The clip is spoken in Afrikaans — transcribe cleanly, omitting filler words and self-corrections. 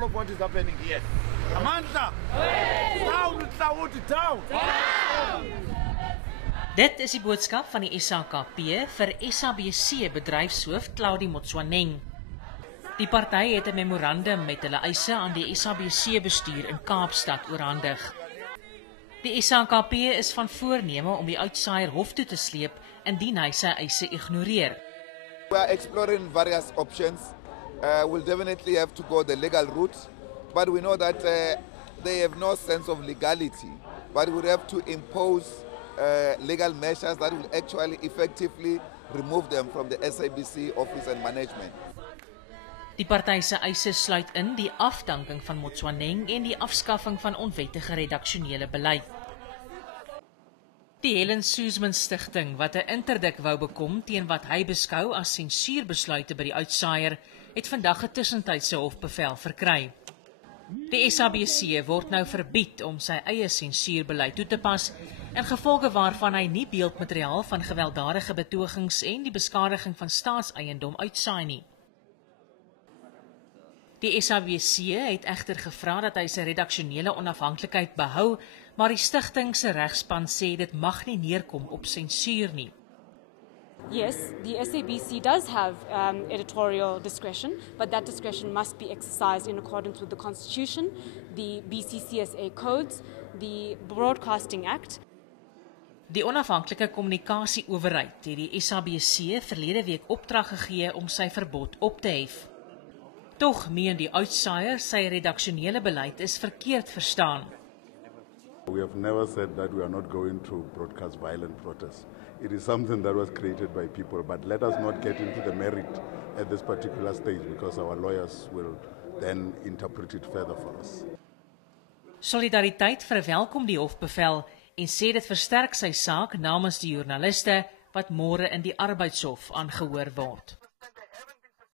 all of what is happening here. Amandla! Down with Saudi, down! Dit is die boodskap van die SAKP vir SABC bedryfshoof Claudie Motsoeneng. Die party het 'n memorandum met hulle eise aan die SABC bestuur in Kaapstad oorhandig. Die SAKP is van voorneme om die uitsaaier hof toe te sleep indien hy sy eise ignoreer. We are exploring various options. We'll definitely have to go the legal route, but we know that they have no sense of legality. But we have to impose legal measures that will actually effectively remove them from the SABC office and management. Die party se eise sluit in die afdanking van Motsoeneng en die afskaffing van onwettige redaksionele beleid. Die Helen Suzman Stichting, wat 'n interdik wou bekom teen wat hy beskou as sensuurbesluite by die uitsaaier, het vandag 'n tussentydse hofbevel verkry. Die SABC word nou verbied om sy eie sensuurbeleid toe te pas, ingevolge waarvan hy nie beeldmateriaal van gewelddadige betogings en die beskadiging van staatseiendom uitsaai nie. Die SABC het egter gevra dat hy sy redaksionele onafhanklikheid behou, maar die stigting se regspan sê dit mag nie neerkom op sensuur nie. Yes, the SABC does have editorial discretion, but that discretion must be exercised in accordance with the Constitution, the BCCSA codes, the Broadcasting Act. Die onafhanklike kommunikasieowerheid het die SABC verlede week opdrag gegee om sy verbod op te hef. Tog meen die uitsaaier sy redaksionele beleid is verkeerd verstaan. We have never said that we are not going to broadcast violent protests. It is something that was created by people, but let us not get into the merit at this particular stage because our lawyers will then interpret it further for us. Solidariteit verwelkom die hofbevel en sê dit versterk sy saak namens die joernaliste wat môre in die arbeidshof aangehoor word.